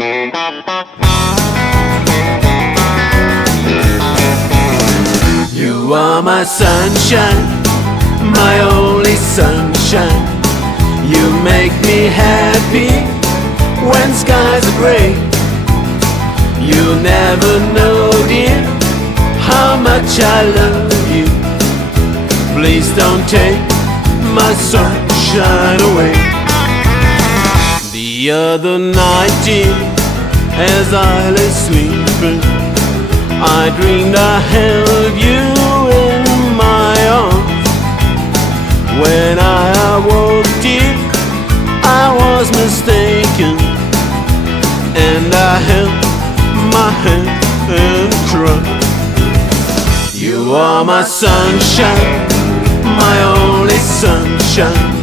You are my sunshine, my only sunshine. You make me happy when skies are gray. You never know, dear, how much I love you. Please don't take my sunshine away. The other night, dear, as I lay sleeping, I dreamed I held you in my arms. When I awoke, dear, I was mistaken, and I held my hand and cried. You are my sunshine, my only sunshine.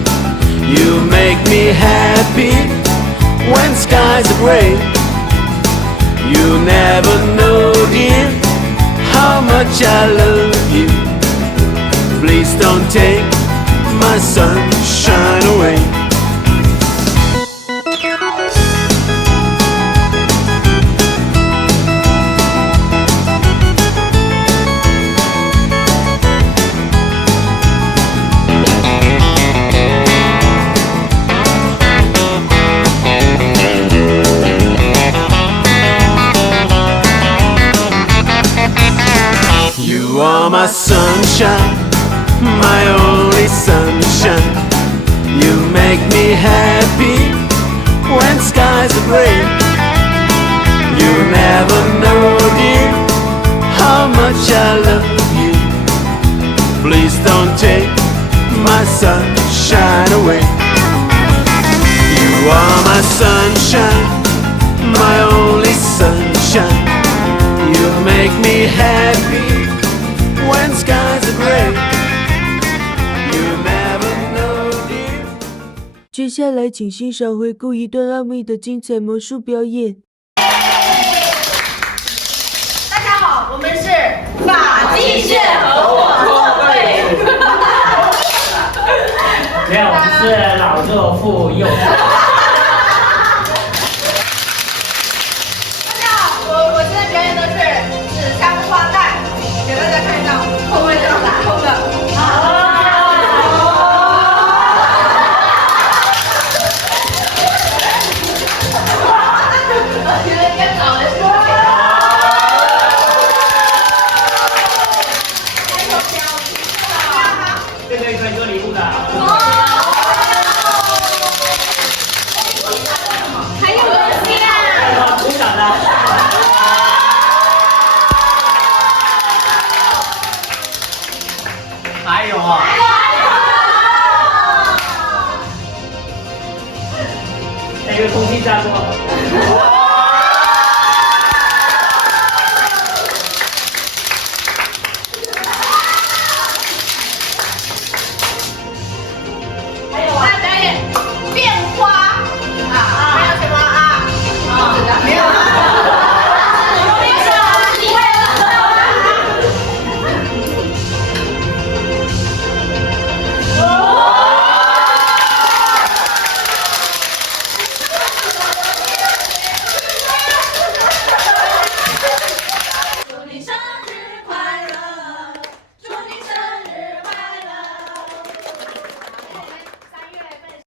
You make me happy when skies are gray. You never know, dear, how much I love you. Please don't take my sunshine away. You are my sunshine, my only sunshine. You make me happy when skies are gray. You never know, dear, how much I love you. Please don't take my sunshine away. You are my sunshine, my only sunshine. You make me happy when skies are gray. You never know, dear. 接下来，请欣赏回顾一段阿妹的精彩魔术表演。大家好，我们是法纪线和我作对。没有，我们是老作妇幼。大家好，我现在表演的是纸箱花旦，给大家看一下后面这打空的。觉得更早的是。这可以分做礼物的。还有东西啊！鼓掌的。还有啊。那个空气炸锅。